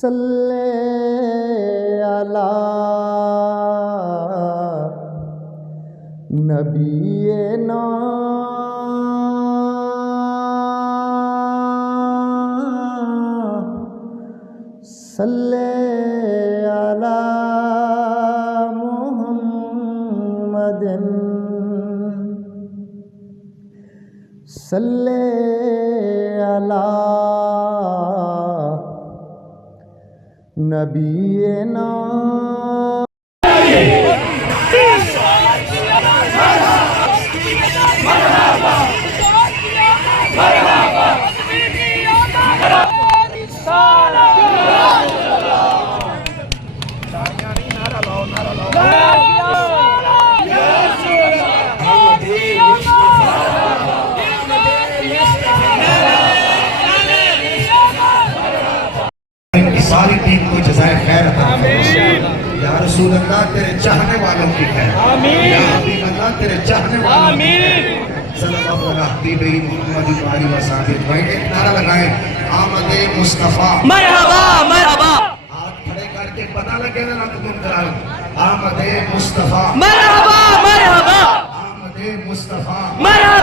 صلی علی نبینا صلی علی محمد صلی علی نبینا ساری ٹیم کو جزائے خیر عطا فرما۔ یا رسول اللہ تیرے چاہنے والوں کی خیر، یا حبیب اللہ تیرے چاہنے والوں کی خیر، صلی اللہ علیہ حبیب محمد وآلہ وصحبہ اجمعین۔ ایک نعرہ لگائیں، آمد مصطفیٰ مرحبا مرحبا، ہاتھ کھڑے کر کے پتہ لگے نا تم کرائیں، آمد مصطفیٰ مرحبا مرحبا، آمد مصطفیٰ مرحبا